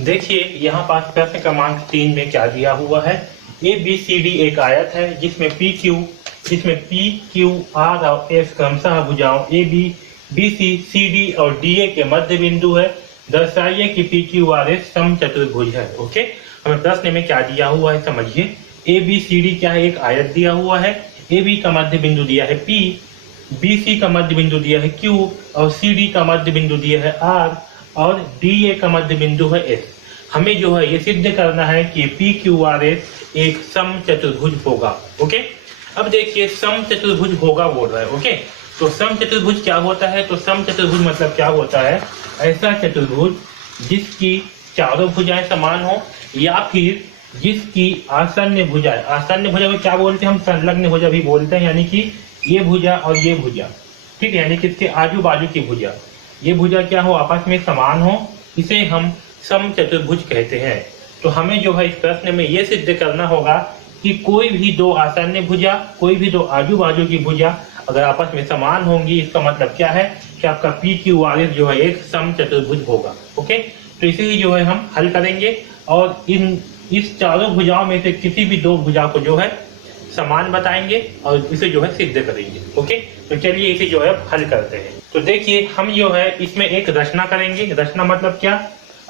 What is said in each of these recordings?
देखिए यहाँ पास प्रश्न क्रमांक 3 में क्या दिया हुआ है। ए बी सी डी एक आयत है जिसमें पी क्यू आर और एस क्रमशः भुजाओं ए बी सी डी और डी ए के मध्य बिंदु है। दर्शाइए कि पी क्यू आर एस समचतुर्भुज है। ओके, हमें प्रश्न में क्या दिया हुआ है समझिए। ए बी सी डी क्या है, एक आयत दिया हुआ है। ए बी का मध्य बिंदु दिया है पी, बी सी का मध्य बिंदु दिया है क्यू और सी डी का मध्य बिंदु दिया है आर और डी ए का मध्य बिंदु है एस। हमें जो है ये सिद्ध करना है कि पी क्यू आर एस एक समचतुर्भुज होगा। ओके, अब देखिए समचतुर्भुज होगा बोल रहा है। ओके, तो समचतुर्भुज क्या होता है, तो समचतुर्भुज मतलब क्या होता है, ऐसा चतुर्भुज जिसकी चारों भुजाएं समान हो या फिर जिसकी आसन्न भुजाएं, आसन्न भुजा को क्या बोलते हैं हम, संलग्न भुजा भी बोलते हैं, यानी कि ये भुजा और ये भुजा, ठीक है, यानी कि इसके आजू बाजू की भुजा, ये भुजा क्या हो, आपस में समान हो, इसे हम समचतुर्भुज कहते हैं। तो हमें जो है इस प्रश्न में ये सिद्ध करना होगा कि कोई भी दो आसन्न भुजा, कोई भी दो आजू बाजू की भुजा अगर आपस में समान होंगी, इसका मतलब क्या है कि आपका पी क्यू आर एस जो है एक समचतुर्भुज होगा। ओके, तो इसे ही जो है हम हल करेंगे और इस चारों भुजाओं में से किसी भी दो भुजा को जो है समान बताएंगे और इसे जो है सिद्ध करेंगे। ओके, तो चलिए इसे जो है हल करते हैं। तो देखिए हम जो है इसमें एक रचना करेंगे। रचना मतलब क्या,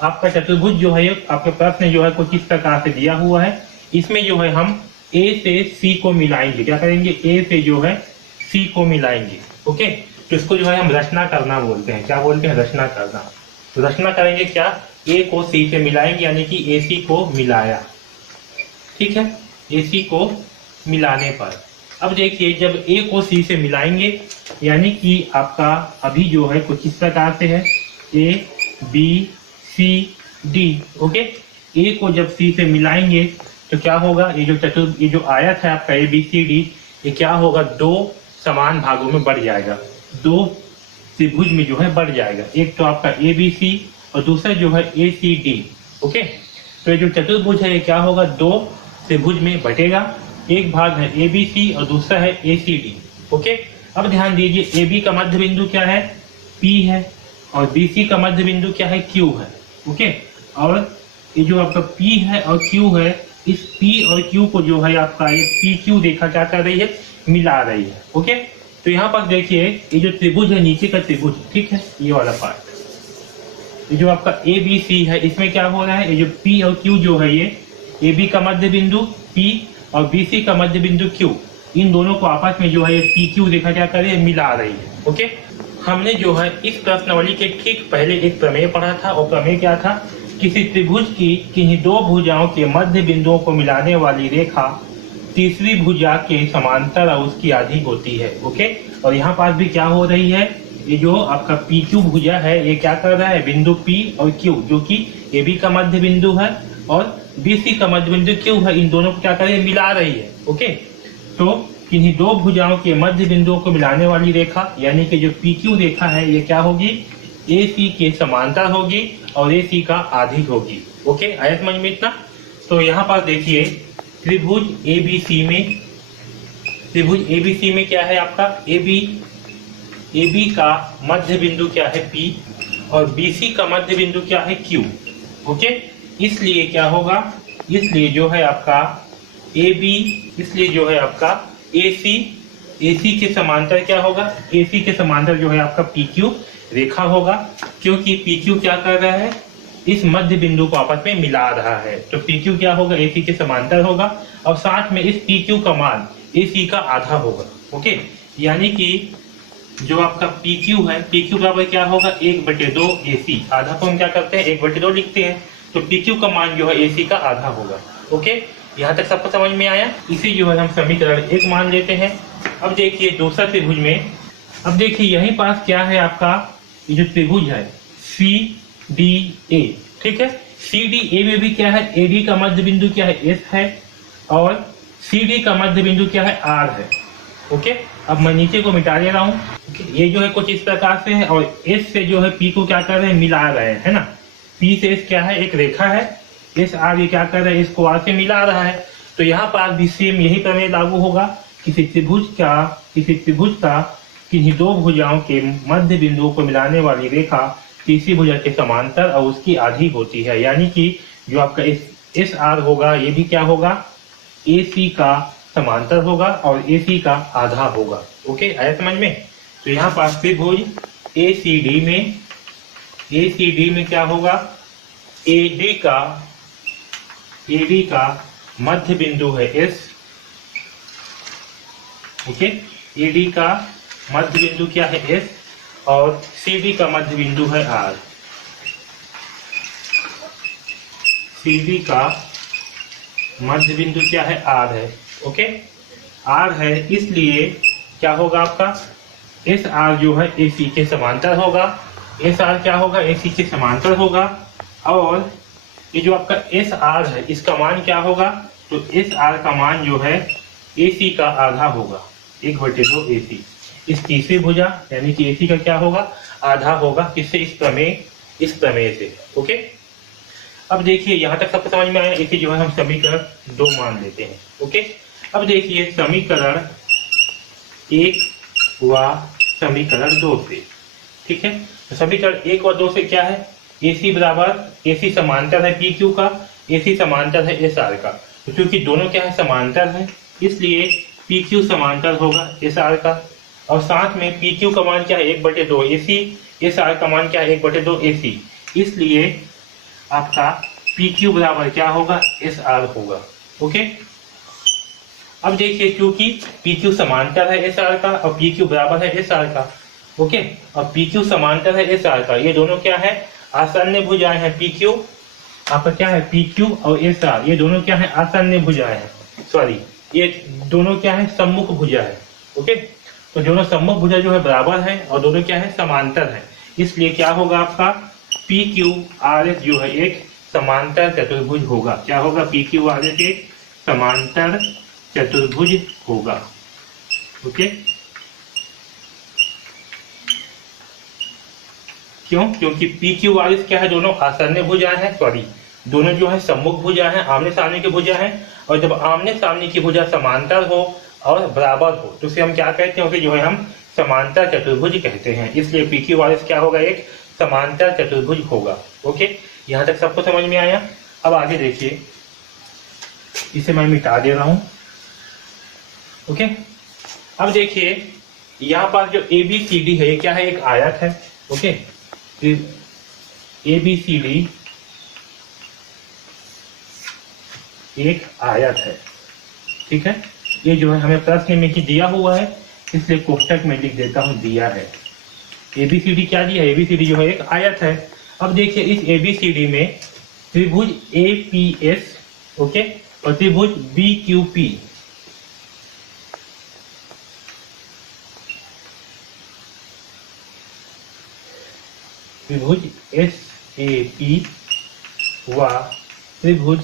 आपका चतुर्भुज जो है आपके प्रश्न जो है कुछ इस प्रकार से दिया हुआ है। इसमें जो है हम ए से सी को मिलाएंगे। क्या करेंगे, ए से जो है सी को मिलाएंगे। ओके, तो इसको जो है हम रचना करना बोलते हैं। क्या बोलते हैं, रचना करना। तो रचना करेंगे क्या, ए को सी से मिलाएंगे, यानी कि ए सी को मिलाया। ठीक है, ए सी को मिलाने पर अब देखिए जब ए को सी से मिलाएंगे, यानी कि आपका अभी जो है कुछ इस प्रकार से है A B C D. Okay, A को जब सी से मिलाएंगे तो क्या होगा, ये जो आयत है आपका ए बी सी डी, ये क्या होगा, दो समान भागों में बढ़ जाएगा, दो त्रिभुज में जो है बढ़ जाएगा। एक तो आपका ए बी सी और दूसरा जो है ए सी डी। ओके, तो ये जो चतुर्भुज है ये क्या होगा, दो त्रिभुज में बटेगा। एक भाग है ए बी सी और दूसरा है ए सी डी। ओके, अब ध्यान दीजिए ए बी का मध्य बिंदु क्या है, पी है, और बी सी का मध्य बिंदु क्या है, क्यू है। ओके, और ये जो आपका पी है और क्यू है, इस पी और क्यू को जो है आपका ये पी क्यू रेखा क्या कर रही है, मिला रही है। ओके, तो यहाँ पर देखिए ये जो त्रिभुज है, नीचे का त्रिभुज, ठीक है, ये वाला पार्ट, ये जो आपका ए बी सी है, इसमें क्या हो रहा है, ये जो पी और क्यू जो है, ये ए बी का मध्य बिंदु पी और बी सी का मध्य बिंदु क्यू, इन दोनों को आपस में जो है पी क्यू रेखा क्या कर रही है, मिला रही है। ओके, हमने जो है इस प्रश्नावली के ठीक पहले एक प्रमेय पढ़ा था, और प्रमेय क्या था, किसी त्रिभुज की किन्हीं दो भुजाओं के मध्य बिंदुओं को मिलाने वाली रेखा तीसरी भुजा के समांतर और उसकी आधी होती है। ओके, और यहाँ पास भी क्या हो रही है, ये जो आपका पी क्यू भुजा है ये क्या कर रहा है, बिंदु पी और क्यू जो कि ए बी का मध्य बिंदु है और बी सी का मध्य बिंदु क्यू है, इन दोनों को क्या कर रही है, मिला रही है। ओके, तो किन्हीं दो भुजाओं के मध्य बिंदुओं को मिलाने वाली रेखा, यानी कि जो पी क्यू रेखा है ये क्या होगी, ए सी के समांतर होगी और ए सी का आधी होगी। ओके, आया समझ में इतना। तो यहाँ पर देखिए त्रिभुज ए बी सी में क्या है आपका, ए बी का मध्य बिंदु क्या है पी और बी सी का मध्य बिंदु क्या है क्यू। ओके, इसलिए क्या होगा, इसलिए जो है आपका ए बी, इसलिए जो है आपका ए सी के समांतर क्या होगा, ए सी के समांतर जो है आपका पी क्यू रेखा होगा, क्योंकि पी क्यू क्या कर रहा है, इस मध्य बिंदु को आपस में मिला रहा है। तो पी क्यू क्या होगा, ए सी के समांतर होगा और साथ में इस पी क्यू का मान ए सी का आधा होगा। ओके, यानी कि जो आपका पी क्यू है, पी क्यू बराबर क्या होगा, 1/2 ए सी, आधा को हम क्या करते हैं 1/2 लिखते हैं, तो पी क्यू का मान जो है ए सी का आधा होगा। ओके, यहाँ तक सबको समझ में आया। इसी जो है हम समीकरण 1 मान लेते हैं। अब देखिए दूसरा त्रिभुज में, अब देखिए यहीं पास क्या है आपका, ये जो त्रिभुज है सी डी ए, ठीक है, सी डी ए में भी क्या है, ए डी का मध्य बिंदु क्या है, एस है और सी डी का मध्य बिंदु क्या है, आर है। ओके, अब मैं नीचे को मिटा ले रहा हूँ। ये जो है कुछ इस प्रकार से है और एस से जो है पी को क्या कर रहे हैं, मिला रहे हैं, है ना। पी से एस क्या है, एक रेखा है, एस आर ये क्या कर रहा है, इसको आर से मिला रहा है। तो यहाँ पास भी सेम यही प्रमेय लागू होगा, किसी त्रिभुज का किन्हीं दो भुजाओं के मध्य बिंदुओं को मिलाने वाली रेखा तीसरी भुजा के समांतर और उसकी आधी होती है, यानी कि जो आपका एस आर होगा ये भी क्या होगा, ए सी का समांतर होगा और ए सी का आधा होगा। ओके, आया समझ में। तो यहाँ पर त्रिभुज ए सी डी में क्या होगा, एडी का मध्य बिंदु है एस। ओके, एडी का मध्य बिंदु क्या है एस और सीडी का मध्य बिंदु है आर। सीडी का मध्य बिंदु क्या है, आर है। ओके, आर है, इसलिए क्या होगा आपका एस आर जो है ए सी के समांतर होगा। एस आर क्या होगा, ए सी के समांतर होगा। और ये जो आपका एस आर है इसका मान क्या होगा, तो एस आर का मान जो है ए सी का आधा होगा, 1/2 ए सी। इस तीसरी भुजा यानी कि ए सी का क्या होगा, आधा होगा। किससे, इस प्रमेय से। ओके, अब देखिए यहाँ तक सबको समझ में आया। इसे जो है हम समीकरण 2 मान लेते हैं। ओके, अब देखिए समीकरण 1 व समीकरण 2 से, ठीक है। तो समीकरण 1 और 2 से क्या है, AC बराबर, AC समांतर है PQ का, AC समांतर है SR का। तो क्योंकि दोनों क्या है, समांतर है, इसलिए PQ समांतर होगा SR का। और साथ में PQ का मान क्या है, 1/2 AC, SR का मान क्या है, 1/2 AC। इसलिए आपका PQ बराबर क्या होगा, SR होगा। ओके, अब देखिए क्योंकि PQ समांतर है SR का और PQ बराबर है SR का। ओके, और PQ समांतर है SR का, ये दोनों क्या है, आसन्न भुजाएं हैं। PQ आपका क्या है, PQ और SR ये दोनों क्या है, आसन्न भुजाएं हैं। सॉरी, ये दोनों क्या है, सम्मुख भुजा है। ओके, तो दोनों सम्मुख भुजा जो है बराबर है और दोनों क्या है, समांतर है। इसलिए क्या होगा आपका PQRS जो है एक समांतर चतुर्भुज होगा। क्या होगा, PQRS एक समांतर चतुर्भुज होगा। ओके, क्यों, क्योंकि PQRS क्या है, दोनों आसन्न भुजाएं हैं। सॉरी, दोनों जो है सम्मुख भुजा है, आमने सामने की भुजा है। और जब आमने सामने की भुजा समांतर हो और बराबर हो तो उसे हम क्या कहते हैं, जो है हम समांतर चतुर्भुज कहते हैं। इसलिए PQRS क्या होगा, एक समांतर चतुर्भुज होगा। ओके, यहाँ तक सबको समझ में आया। अब आगे देखिए, इसे मैं मिटा दे रहा हूं। ओके, अब देखिए यहाँ पर जो ABCD है ये क्या है, एक आयत है। ओके, ABCD एक आयत है, ठीक है। ये जो है हमें प्रश्न में ही दिया हुआ है, इसलिए कोष्टक में लिख देता हूं, दिया है। ABCD क्या दिया है, ABCD जो है एक आयत है। अब देखिए इस ABCD में त्रिभुज APS, ओके, और त्रिभुज BQP, त्रिभुज SAP व त्रिभुज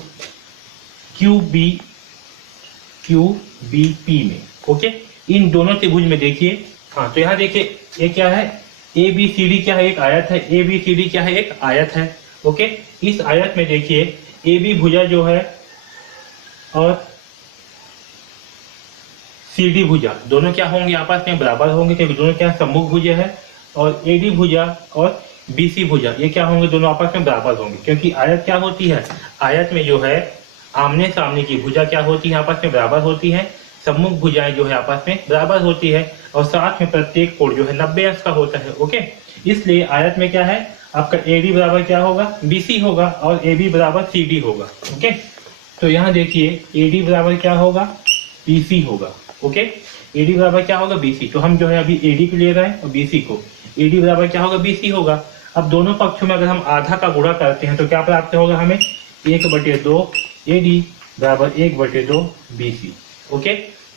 QBP में। ओके, इन दोनों त्रिभुज में देखिए, हाँ तो यहाँ देखिए ये क्या है, ABCD क्या है, एक आयत है। ABCD क्या है, एक आयत है। ओके, इस आयत में देखिए AB भुजा जो है और CD भुजा दोनों क्या होंगे, आपस में बराबर होंगे, क्योंकि दोनों क्या सम्मुख भुजा है। और AD भुजा और BC भुजा ये क्या होंगे, दोनों आपस में बराबर होंगे। क्योंकि आयत क्या होती है, आयत में जो है आमने सामने की भुजा क्या होती है, आपस में बराबर होती है। सम्मुख भुजाएं जो है आपस में बराबर होती है और साथ में प्रत्येक कोण जो है 90 अंश का होता है। ओके, इसलिए आयत में क्या है, आपका AD बराबर क्या होगा, BC होगा और AB बराबर CD होगा। ओके, तो यहाँ देखिए AD बराबर क्या होगा, BC होगा। ओके, AD बराबर क्या होगा, BC। तो हम जो है अभी AD को ले रहे हैं और BC को, AD बराबर क्या होगा, BC होगा। अब दोनों पक्षों में अगर हम आधा का गुणा करते हैं तो क्या प्राप्त होगा हमें, 1/2 AD बराबर 1/2 BC। ओके,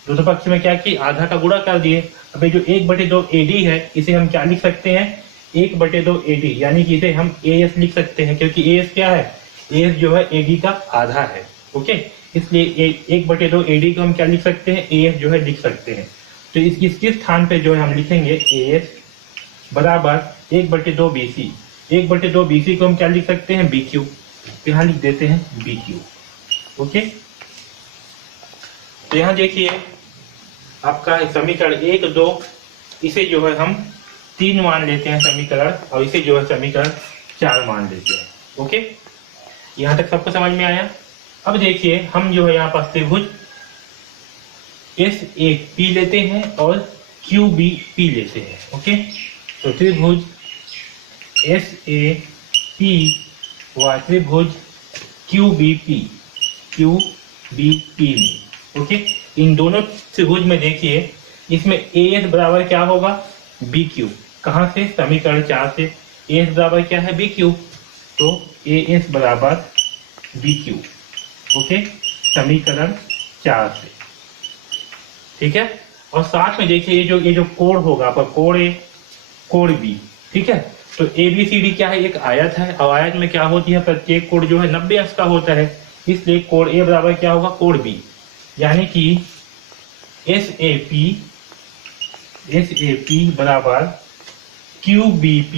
दोनों पक्ष में क्या कि आधा का गुणा कर दिए। अब ये जो 1/2 AD है इसे हम क्या लिख सकते हैं, 1/2 AD, यानी कि इसे हम AS लिख सकते हैं। क्योंकि AS क्या है, AS जो है AD का आधा है। ओके, इसलिए 1/2 AD को हम क्या लिख सकते हैं, AS जो है लिख सकते हैं। तो इसके स्थान पे जो है हम लिखेंगे AS बराबर 1/2 BC। 1/2 BC को हम क्या लिख सकते हैं, BQ। यहाँ लिख देते हैं BQ। ओके, तो यहाँ देखिए आपका समीकरण 1, 2 इसे जो है हम 3 मान लेते हैं समीकरण और इसे जो है समीकरण 4 मान लेते हैं। ओके, यहाँ तक सबको समझ में आया। अब देखिए हम जो है यहाँ पर त्रिभुज SAP लेते हैं और QBP लेते हैं। ओके, तो त्रिभुज SAP व त्रिभुज QBP में। ओके, इन दोनों त्रिभुज में देखिए इसमें AS बराबर क्या होगा, BQ। कहाँ से, समीकरण 4 से। AS बराबर क्या है, BQ, तो AS बराबर BQ। ओके, समीकरण 4 से, ठीक है। और साथ में देखिए ये जो कोण होगा आपका, कोण A कोण B, ठीक है। तो ABCD क्या है, एक आयत है और आयत में क्या होती है, प्रत्येक कोण जो है 90 अंश का होता है, इसलिए कोण A बराबर क्या होगा, कोण B। यानी कि SAP बराबर QBP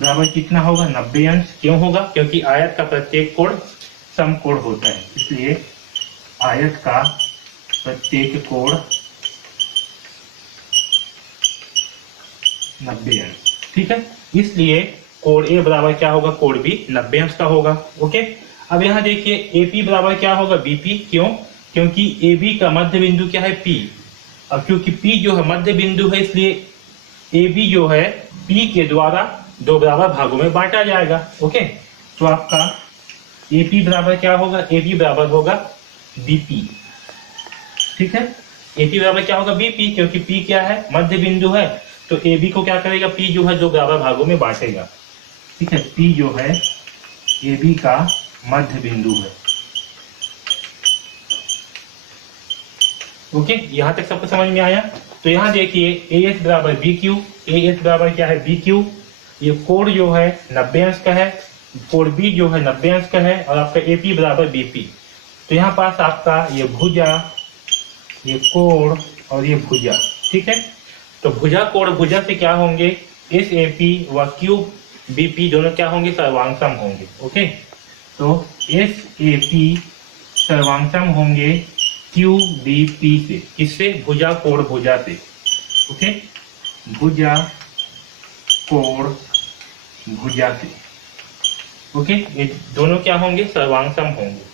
बराबर कितना होगा, 90 अंश। क्यों होगा, क्योंकि आयत का प्रत्येक कोण समकोण होता है, इसलिए आयत का प्रत्येक कोण 90 अंश, ठीक है। इसलिए कोण A बराबर क्या होगा, कोण B 90 अंश का होगा। ओके, अब यहाँ देखिए AP बराबर क्या होगा, BP। क्यों, क्योंकि AB का मध्य बिंदु क्या है, P। अब क्योंकि P जो है मध्य बिंदु है, इसलिए AB जो है P के द्वारा 2 बराबर भागों में बांटा जाएगा। ओके, तो आपका AP बराबर क्या होगा, AB बराबर होगा BP, ठीक है। AP बराबर क्या होगा, BP, क्योंकि P क्या है, मध्य बिंदु है, तो AB को क्या करेगा, P जो है 2 बराबर भागों में बांटेगा, ठीक है। P जो है AB का मध्य बिंदु है। ओके, यहाँ तक सबको समझ में आया। तो यहाँ देखिए AS बराबर BQ, AS बराबर क्या है, BQ। ये कोण जो है 90 अंश का है, कोण B जो है 90 अंश का है, और आपका AP बराबर BP। तो यहाँ पास आपका ये भुजा, ये कोण और ये भुजा, ठीक है। तो भुजा कोण भुजा से क्या होंगे, SAP व QBP दोनों क्या होंगे, सर्वांगसम होंगे। ओके, तो SAP सर्वांगसम होंगे QBP से, किससे, भुजा कोण भुजा से। ओके, भुजा कोण भुजा से। ओके, ये दोनों क्या होंगे, सर्वांगसम होंगे।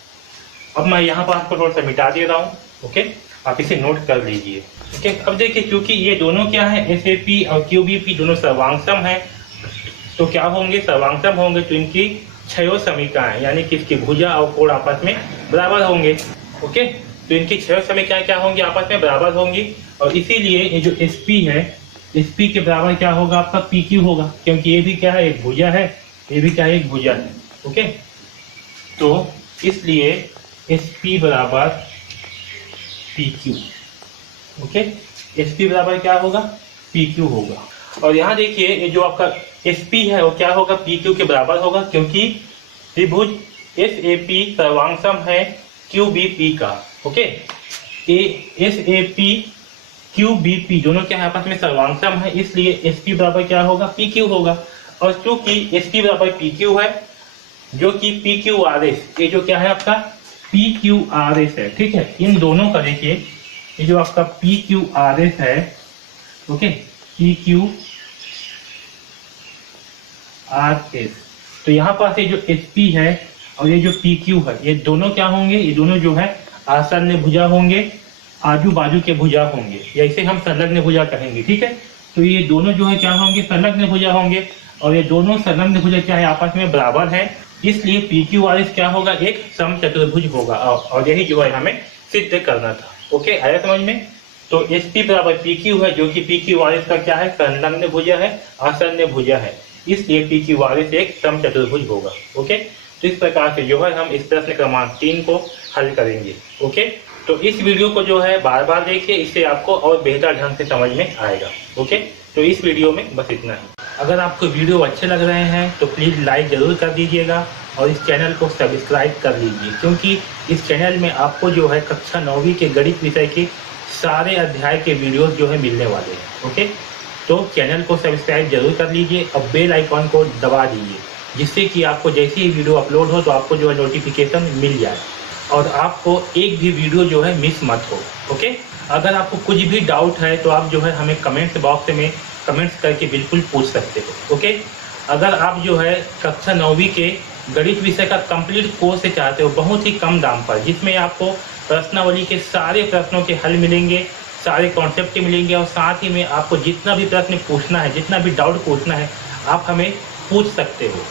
अब मैं यहाँ पर आपको थोड़ा सा मिटा दे रहा हूँ। ओके, आप इसे नोट कर लीजिए। ओके, अब देखिए क्योंकि ये दोनों क्या है, SAP और QBP दोनों सर्वांगसम है, तो क्या होंगे, सर्वांगसम होंगे, तो इनकी क्षय समीकरण यानी कि इसकी भुजा और कोण आपस में बराबर होंगे। ओके, तो इनकी क्षय समीकरण क्या होंगी, आपस में बराबर होंगी, और इसीलिए ये जो SP है, SP के बराबर क्या होगा, आपका PQ होगा, क्योंकि ये भी क्या है, एक भुजा है, ये भी क्या है, एक भुजा है। ओके, तो इसलिए SP बराबर PQ। ओके, SP बराबर क्या होगा, PQ होगा। और यहाँ देखिए ये जो आपका SP है वो क्या होगा, PQ के बराबर होगा, क्योंकि त्रिभुज SAP सर्वांगसम है QBP का। ओके, SAP QBP दोनों क्या है, आपस में सर्वांगसम है, इसलिए SP बराबर क्या होगा, PQ होगा। और चूंकि SP बराबर PQ है, जो कि PQRS, ये जो क्या है आपका PQRS है, ठीक है। इन दोनों का देखिए ये जो आपका PQRS है, ओके, PQRS, तो यहाँ पास ये जो SP है और ये जो PQ है, ये दोनों क्या होंगे, ये दोनों जो है आसन्न भुजा होंगे, आजू बाजू के भुजा होंगे, या इसे हम संलग्न भुजा कहेंगे, ठीक है। तो ये दोनों जो है क्या होंगे, संलग्न भुजा होंगे, और ये दोनों संलग्न भुजा क्या है, आपस में बराबर है, इसलिए PQRS क्या होगा, एक समचतुर्भुज होगा, और यही जो है हमें सिद्ध करना था। ओके, आया समझ में। तो SP बराबर PQ है, जो कि PQRS का क्या है, संलग्न भुजा है, आसन्न भुजा है, इसलिए PQRS एक समचतुर्भुज होगा। ओके, तो इस प्रकार से जो है हम इस प्रश्न क्रमांक 3 को हल करेंगे। ओके, तो इस वीडियो को जो है बार बार देखिए, इससे आपको और बेहतर ढंग से समझ में आएगा। ओके, तो इस वीडियो में बस इतना ही। अगर आपको वीडियो अच्छे लग रहे हैं तो प्लीज़ लाइक ज़रूर कर दीजिएगा और इस चैनल को सब्सक्राइब कर लीजिए, क्योंकि इस चैनल में आपको जो है कक्षा 9वीं के गणित विषय के सारे अध्याय के वीडियोस जो है मिलने वाले हैं। ओके, तो चैनल को सब्सक्राइब जरूर कर लीजिए और बेल आइकॉन को दबा दीजिए, जिससे कि आपको जैसे ही वीडियो अपलोड हो तो आपको जो है नोटिफिकेशन मिल जाए और आपको एक भी वीडियो जो है मिस मत हो। ओके। अगर आपको कुछ भी डाउट है तो आप जो है हमें कमेंट्स बॉक्स में कमेंट्स करके बिल्कुल पूछ सकते हो। ओके, अगर आप जो है कक्षा 9वीं के गणित विषय का कंप्लीट कोर्स चाहते हो बहुत ही कम दाम पर, जिसमें आपको प्रश्नावली के सारे प्रश्नों के हल मिलेंगे, सारे कॉन्सेप्ट मिलेंगे, और साथ ही में आपको जितना भी प्रश्न पूछना है, जितना भी डाउट पूछना है, आप हमें पूछ सकते हो।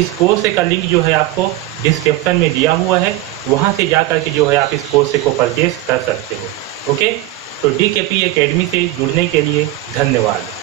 इस कोर्स का लिंक जो है आपको डिस्क्रिप्शन में दिया हुआ है, वहाँ से जा करके जो है आप इस कोर्स को परचेज कर सकते हो। ओके, तो DKP एकेडमी से जुड़ने के लिए धन्यवाद।